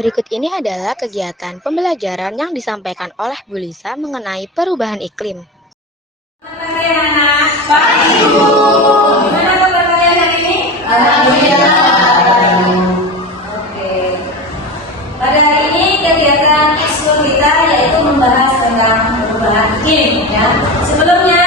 Berikut ini adalah kegiatan pembelajaran yang disampaikan oleh Bu Lisa mengenai perubahan iklim. Selamat pagi anak-anak. Pagi Ibu. Gimana kabar kalian hari ini? Alhamdulillah. Oke. Pada hari ini kegiatan ekskul kita yaitu membahas tentang perubahan iklim. Ya. Sebelumnya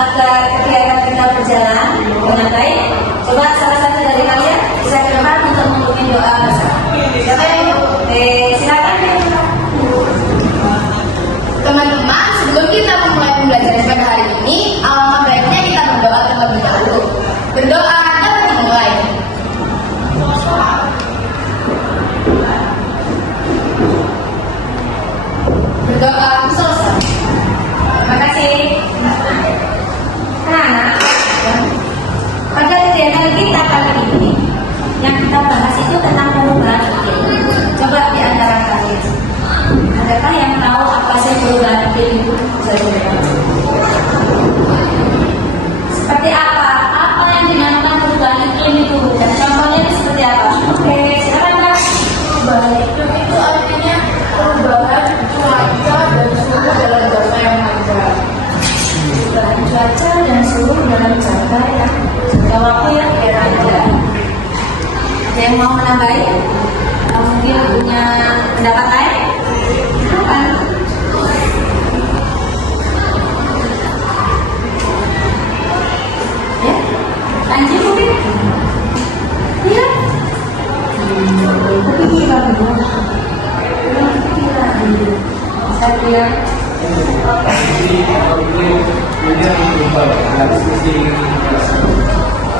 agar kegiatan kita berjalan dengan baik, coba salah satu dari kalian bisa ke depan untuk memimpin doa bersama. Siapa yang mau? Silakan. Teman-teman, sebelum kita memulai pembelajaran pada hari ini, alangkah baiknya kita berdoa terlebih dahulu. Berdoa dapat dimulai. Berdoa selesai. Terima kasih. Nah, pada kegiatan kita kali ini yang kita bahas itu tentang perubahan iklim. Coba di antara kalian, adakah yang tahu apa sih perubahan iklim itu? Seperti apa? Apa yang dinamakan perubahan iklim itu? Dan contohnya itu seperti apa? Oke, silakan Kak. Perubahan iklim itu artinya perubahan cuaca dan suhu dalam jangka yang panjang. Perubahan cuaca dan suhu dalam jangka waktu yang panjang. Ada yang mau menambahin? Atau mungkin punya pendapat lain? Apa? Ya? Lanjut mungkin? Iya? Kepikiran dulu. Saya bilang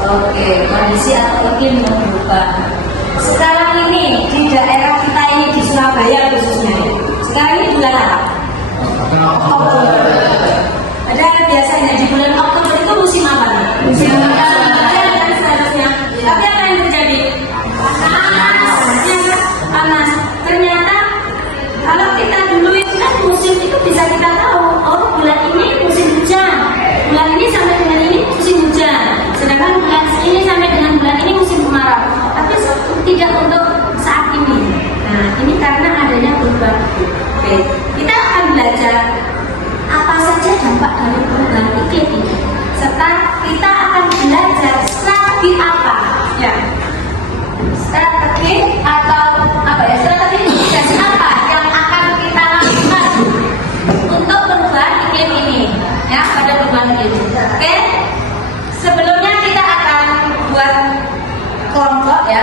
Oke, kondisi atau iklim yang berubah. Sekarang ini di daerah kita ini di Surabaya khususnya. Sekarang ini bulan apa? Oktober. Padahal biasanya di bulan Oktober itu musim apa? Musim hujan dan seterusnya. Tapi apa yang terjadi? Panas. Ternyata kalau kita dulu itu kan musim itu bisa kita tahu. Oh, bulan ini musim hujan. Bulan ini sampai dengan ini musim hujan. Sedangkan bulan ini sampai dengan bulan ini musim kemarau. Tapi tidak untuk saat ini. Nah, ini karena adanya perubahan iklim. Oke, kita akan belajar apa saja dampak dari perubahan iklim ini. Serta kita akan belajar strategi apa? Ya, strategi atau apa ya? Strategi mitigasi apa yang akan kita lakukan untuk perubahan iklim ini? Ya, pada perubahan iklim. Oke. Sebelumnya kita akan buat kelompok ya.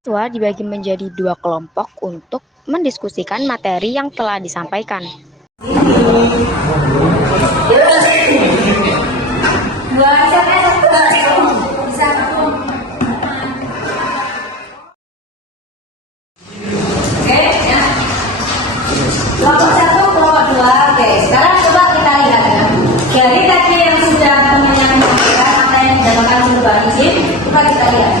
Siswa dibagi menjadi 2 kelompok untuk mendiskusikan materi yang telah disampaikan. Oke ya. Kelompok 1, kelompok 2. Oke, sekarang coba kita lihat ya. Dari tadi yang sudah menyampaikan apa yang dinamakan perubahan iklim, coba kita lihat.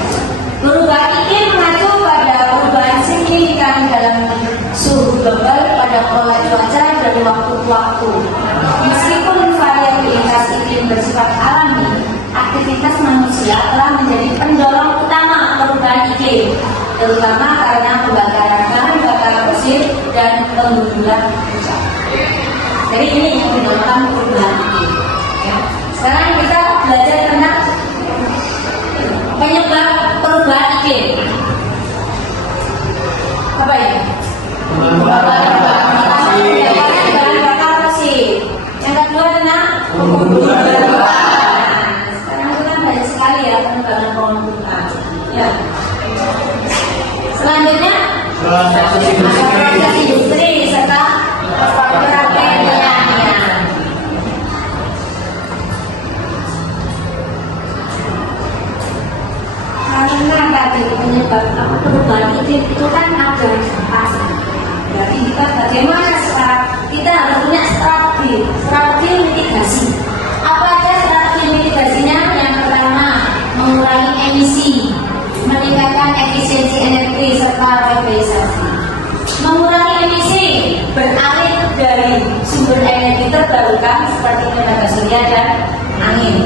Perubahan iklim mengacu pada perubahan signifikan dalam suhu global pada pola cuaca dari waktu ke waktu. Meskipun variabilitas iklim bersifat alami, aktivitas manusia telah menjadi pendorong utama perubahan iklim, terutama karena pembakaran bahan bakar fosil dan penggundulan hujan. Jadi ini yang dinamakan perubahan iklim. Ya. Sekarang kita belajar tentang penyebab perubahan iklim. Apa ya? Bahan bakar fosil. Yang kedua tentang penggundulan. Sekarang itu kan banyak sekali ya penebangan pohon hutan. Ya. Selanjutnya proses industri serta pertanian. Karena tadi penyebab perubahan iklim itu kan ada dampak. Jadi kita bagaimana sekarang kita harus punya strategi mitigasi. Apa aja strategi mitigasinya? Yang pertama, mengurangi emisi, meningkatkan efisiensi energi serta reboisasi. Mengurangi emisi beralih dari sumber energi terbarukan seperti tenaga surya dan angin.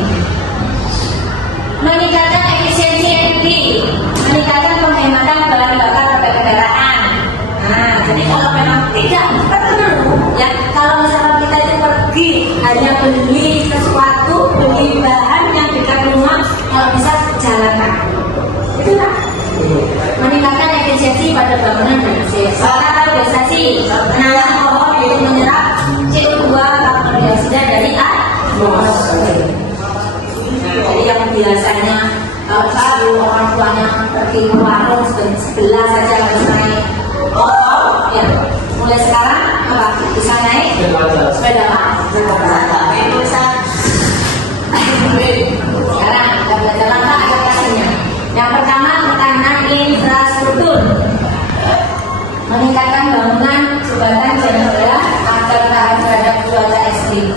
Meningkatkan efisiensi energi, meningkatkan penghematan bahan bakar pada kendaraan, tidak perlu ya kalau misalkan kita itu pergi hanya beli sesuatu, beli bahan yang dekat rumah, kalau bisa jalan kaki. Itu kan meningkatkan efisiensi pada bangunan dan organisasi, menanam pohon untuk menyerap CO2 karbon dioksida dari atmosfer. Jadi yang biasanya kalau orang tuanya pergi ke warung sebelah saja harus naik ya mulai sekarang apa bisa naik sepeda itu bisa sekarang kita belajar langkah adaptasinya. Yang pertama pertahanan infrastruktur, meningkatkan bangunan jembatan jendela agar tahan terhadap cuaca ekstrim.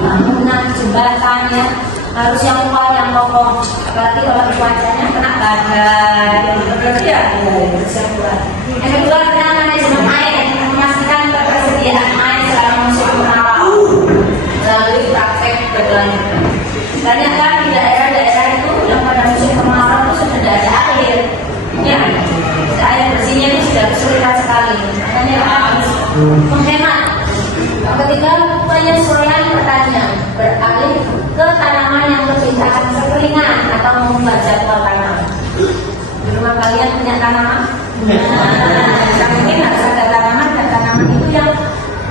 Bangunan jembatannya harus yang kuat, yang kokoh, apalagi kalau cuacanya kena badai berarti ya harus yang kuat. Yang kedua adalah manajemen air, memastikan ketersediaan air selama musim kemarau melalui praktek berkelanjutan. Banyak kan di daerah-daerah itu yang pada musim kemarau itu sudah tidak ada air ya, air bersihnya itu sudah kesulitan sekali, makanya harus menghemat. Yang ketiga penyesuaian pertanian, beralih ke tanaman yang lebih tahan kekeringan atau mengubah jadwal tanam. Di rumah kalian punya tanaman? Mungkin harus ada tanaman dan tanaman itu yang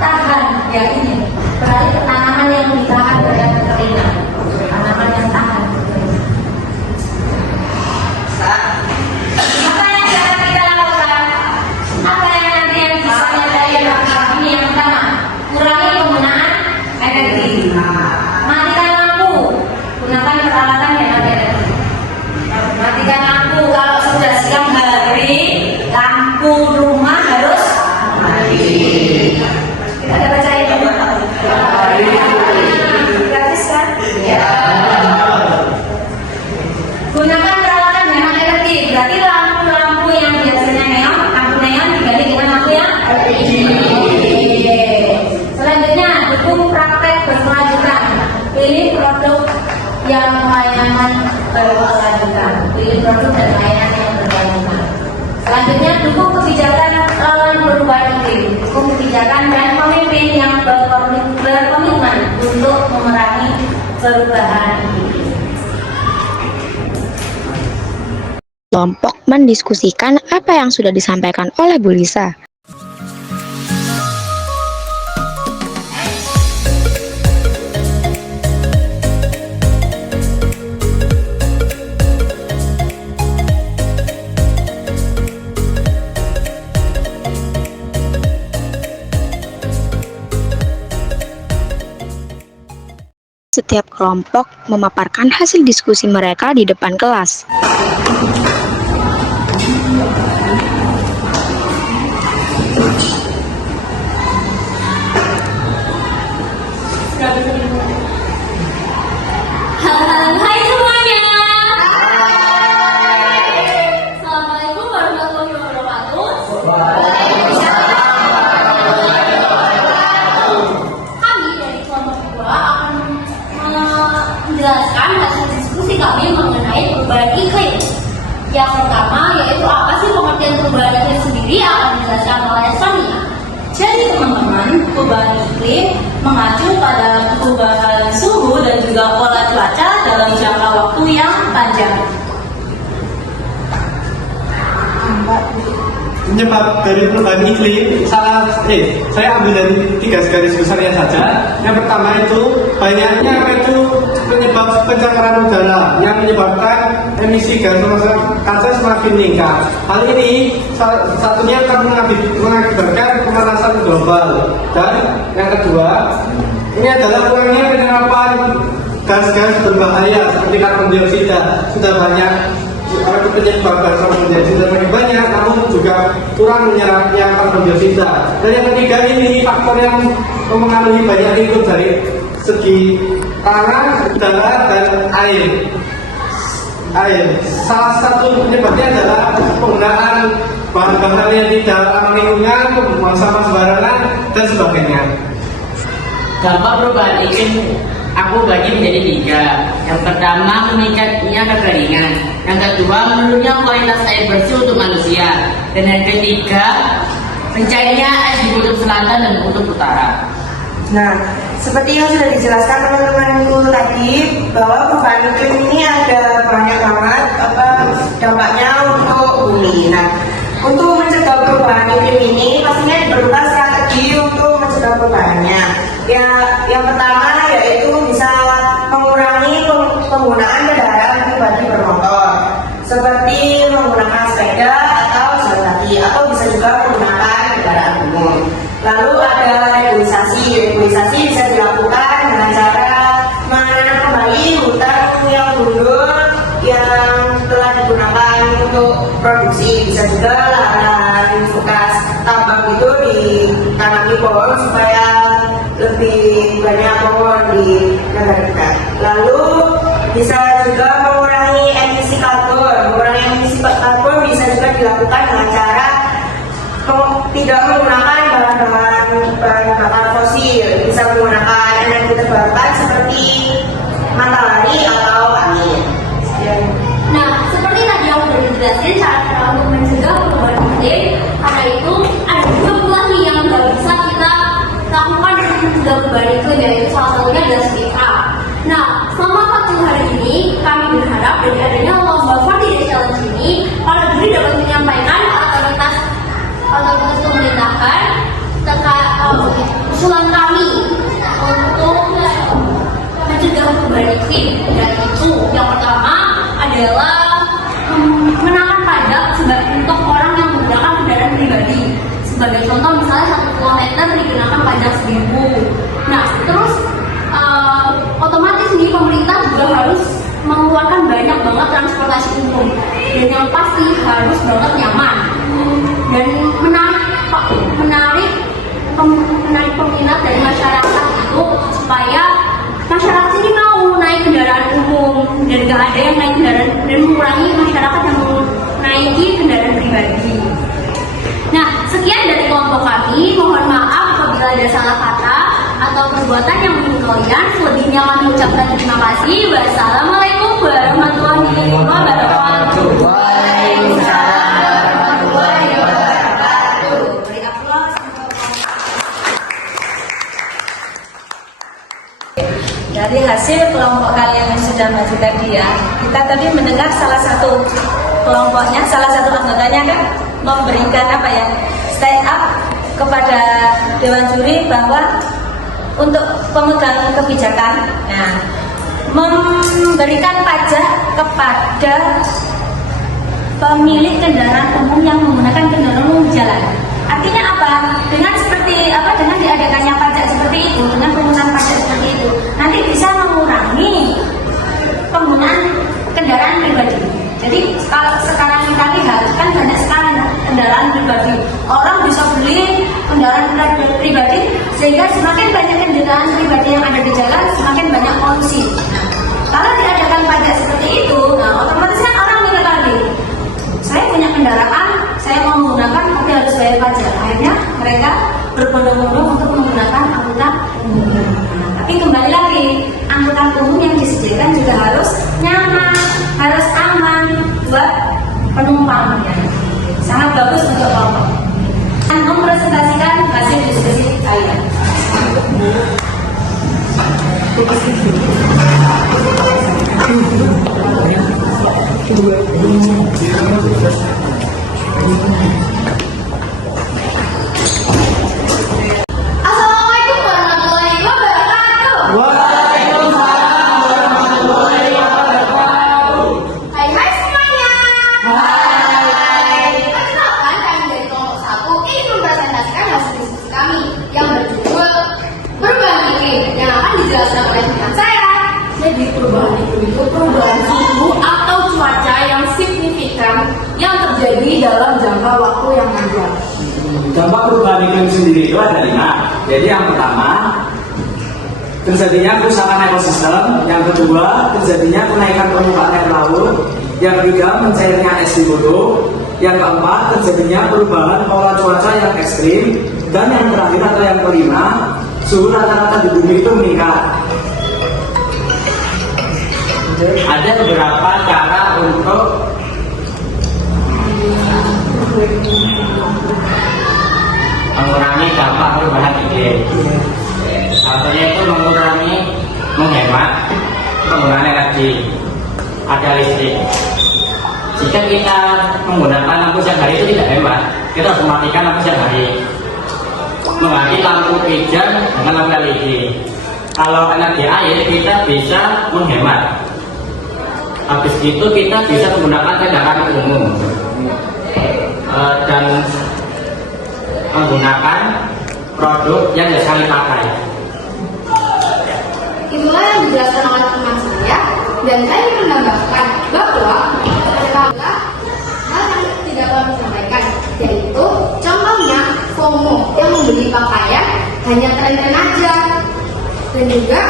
tahan ya ini. Beralih ke tanaman yang lebih tahan terhadap kekeringan, tanaman yang tahan. Apa yang akan kita lakukan? Apa yang nanti yang bisa dari ini yang pertama? Kurangi penggunaan energi. Matikan lampu, gunakan peralatan yang ada. Matikan lampu kalau sudah siang hari, lampu rumah harus mati. Kita ada baca itu? Gratis kan? Ya. Gunakan peralatan yang hemat energi. Berarti lampu-lampu yang biasanya neon, lampu neon diganti dengan lampu yang LED. Selanjutnya, dukung praktek berkelanjutan. Pilih produk yang layanan berkelanjutan. Pilih produk dan layanan yang berkelanjutan. Selanjutnya, dukung kebijakan lawan perubahan iklim. Dukung kebijakan dan pemimpin yang berkomitmen untuk memerangi perubahan iklim. Kelompok mendiskusikan apa yang sudah disampaikan oleh Bu Lisa. Setiap kelompok memaparkan hasil diskusi mereka di depan kelas. Hai semuanya. Assalamualaikum warahmatullahi wabarakatuh. Kami dari kelompok 2 akan menjelaskan hasil diskusi kami mengenai perubahan iklim. Yang pertama yaitu apa sih pengertian perubahan iklim sendiri akan dijelaskan oleh Sonia. Jadi teman-teman, perubahan iklim mengacu pada perubahan suhu dan juga pola cuaca dalam jangka waktu yang panjang. Penyebab dari perubahan iklim saya ambil dari 3 garis besarnya saja. Yang pertama itu banyaknya penyebab pencemaran udara yang menyebabkan emisi gas rumah kaca semakin meningkat. Hal ini satunya akan mengakibatkan pemanasan global. Dan yang kedua, ini adalah kurangnya penyerapan gas-gas berbahaya seperti karbon dioksida. Sudah banyak penyebab karbon dioksida makin banyak, namun juga kurang menyerapnya karbon dioksida. Dan yang ketiga ini faktor yang mempengaruhi banyak lingkup dari segi tanah, udara, dan air. Salah satu penyebabnya adalah penggunaan bahan-bahan yang tidak ramah lingkungan, pembuangan sampah sembarangan, dan sebagainya. Dampak perubahan iklim aku bagi menjadi 3. Yang pertama, meningkatnya kekeringan. Yang kedua, menurunnya kualitas air bersih untuk manusia. Dan yang ketiga, Mencairnya es di kutub selatan dan kutub utara. Nah, seperti yang sudah dijelaskan teman-temanku tadi, bahwa perubahan iklim ini ada banyak banget dampaknya untuk bumi. Nah, untuk mencegah perubahan iklim ini pastinya diperlukan strategi untuk mencegah perubahannya. Ya, yang pertama yaitu bisa mengurangi penggunaan kendaraan pribadi bermotor, seperti menggunakan sepeda atau jalan kaki, atau bisa juga menggunakan kendaraan umum. Lalu ada reboisasi bisa dilakukan dengan cara menanam kembali hutan yang gundul yang telah digunakan untuk produksi. Bisa juga lahan bekas tambang itu ditanami pohon supaya lebih banyak pohon di negara kita. Lalu bisa juga mengurangi emisi karbon. Mengurangi emisi karbon bisa juga dilakukan dengan cara tidak menggunakan bahan bakar fosil, bisa menggunakan energi terbarukan seperti matahari atau angin. Nah, seperti tadi yang sudah dijelasin cara untuk mencegah perubahan iklim, karena itu ada juga pula nih yang nggak bisa kita lakukan untuk mencegah perubahan iklim, yaitu salah satunya adalah speak up. Nah, selama 40 hari ini kami berharap dari adanya lomba 40 Days Challenge ini, para juri dapat menyampaikan otoritas pemerintahan tentang usulan kami untuk mencegah perubahan iklim. Dan itu yang pertama adalah menahan pajak untuk orang yang menggunakan kendaraan pribadi. Sebagai contoh misalnya 1 kilometer dikenakan pajak 1.000. Nah, terus otomatis nih pemerintah juga harus mengeluarkan banyak banget transportasi umum, dan yang pasti harus banget nyaman dan menarik peminat dari masyarakat itu, supaya masyarakat ini mau naik kendaraan umum dan gak ada yang naik kendaraan, dan mengurangi masyarakat yang menaiki kendaraan pribadi. Nah, sekian dari kelompok kami. Mohon maaf apabila ada salah kata atau perbuatan yang menurut kalian. Selebihnya kami ucapkan terima kasih. Wassalamualaikum warahmatullahi wabarakatuh. Waalaikumsalam warahmatullahi wabarakatuh. Beri aplaus. Dari hasil kelompok kalian yang sudah maju tadi ya, kita tadi mendengar salah satu kelompoknya, salah satu anggotanya kan memberikan stand up kepada Dewan Juri bahwa untuk pemegang kebijakan, memberikan pajak kepada pemilik kendaraan umum yang menggunakan kendaraan umum jalan. Artinya apa? Dengan diadakannya pajak seperti itu, dengan penggunaan pajak seperti itu, nanti bisa mengurangi penggunaan kendaraan pribadi. Jadi kalau sekarang kita lihat kan banyak sekali kendaraan pribadi. Orang bisa beli kendaraan pribadi, sehingga semakin banyak kendaraan pribadi yang ada di jalan, semakin banyak polusi. Nah, kalau diadakan pajak seperti itu, otomatis kan orang mikir tadi, saya punya kendaraan, saya mau menggunakan, tapi harus bayar pajak. Akhirnya mereka berbondong-bondong untuk menggunakan angkutan umum. Tapi kembali lagi, angkutan umum yang disediakan juga harus nyaman, harus aman buat penumpangnya. Sangat bagus untuk kelompok. Dan mempresentasikan hasil diskusi kalian. Assalamualaikum warahmatullahi wabarakatuh. Waalaikumsalam warahmatullahi wabarakatuh. Hai semuanya. Hai. Perkenalkan, kami dari kelompok 1 ingin mempresentasikan hasil diskusi kami yang berjudul perubahan iklim yang akan dijelaskan oleh teman saya. Jadi perubahan iklim itu perubahan suhu atau cuaca yang signifikan yang terjadi dalam jangka waktu yang panjang. Dampak perubahan iklim sendiri itu ada 5. Jadi yang pertama, terjadinya kerusakan ekosistem. Yang kedua, terjadinya kenaikan permukaan air laut. Yang ketiga, mencairnya es di kutub. Yang keempat, terjadinya perubahan pola cuaca yang ekstrim. Dan yang terakhir atau yang kelima, suhu rata-rata di bumi itu meningkat. Ada beberapa cara untuk mengurangi dampak perubahan iklim. Salah satunya itu menghemat penggunaan energi, ada listrik. Jika kita menggunakan lampu siang hari itu tidak hemat, kita harus mematikan lampu siang hari, mengganti lampu pijar dengan lampu LED. Kalau energi air kita bisa menghemat. Habis itu kita bisa menggunakan kendaraan umum dan menggunakan produk yang sekali pakai. Itulah yang dijelaskan oleh teman saya, dan saya ingin menambahkan bahwa adalah hal yang tidak kami sampaikan, yaitu contohnya FOMO yang membeli pakaian hanya tren-tren aja, dan juga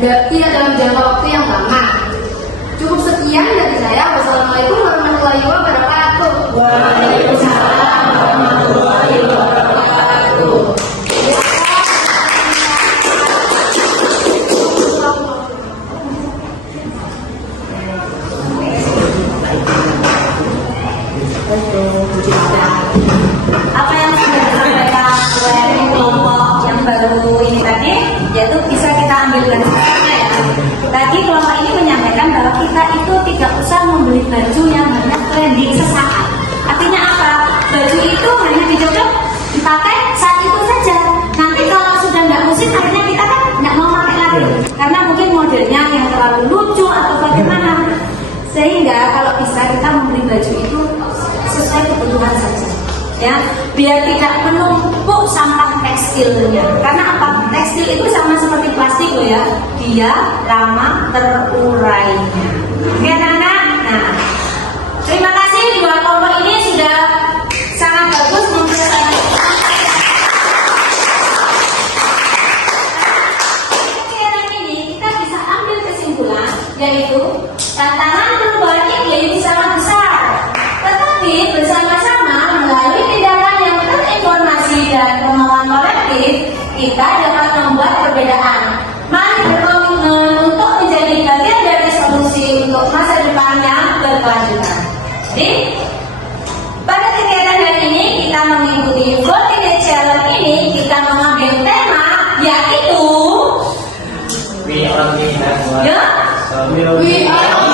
tidak dalam jangka waktu yang lama. Cukup sekian dari saya. Wassalamualaikum warahmatullahi wabarakatuh. Waalaikumsalam warahmatullahi wabarakatuh. Apa yang sudah disampaikan oleh kelompok yang baru ini tadi, yaitu bisa kita ambilkan sekarang ya. Tadi kelompok ini menyampaikan bahwa kita itu tidak usah membeli baju yang hanya trending sesaat. Artinya apa? Baju itu hanya dicocok dipakai saat itu saja. Nanti kalau sudah nggak musim, akhirnya kita kan nggak mau pakai lagi, karena mungkin modelnya yang terlalu lucu atau bagaimana. Sehingga kalau bisa kita membeli baju itu sesuai kebutuhan saja, ya, biar tidak menumpuk sampah tekstilnya. Karena apa? Tekstil itu sama seperti plastik loh ya, dia lama terurainya. Oke anak-anak, nah terima kasih dua kelompok ini sudah sangat bagus mempresentasikan. Sekarang ini kita bisa ambil kesimpulan, yaitu tantangan perubahan iklim sangat besar, tetapi bersama-sama melalui tindakan yang terinformasi dan kemauan kolektif, kita dapat membuat perbedaan. Mari berkomitmen untuk menjadi bagian dari solusi untuk masa depan yang berkelanjutan. Jadi, pada kegiatan hari ini kita mengikuti World Day Challenge ini, kita mengambil tema yaitu We only have one. Ya? So we'll We are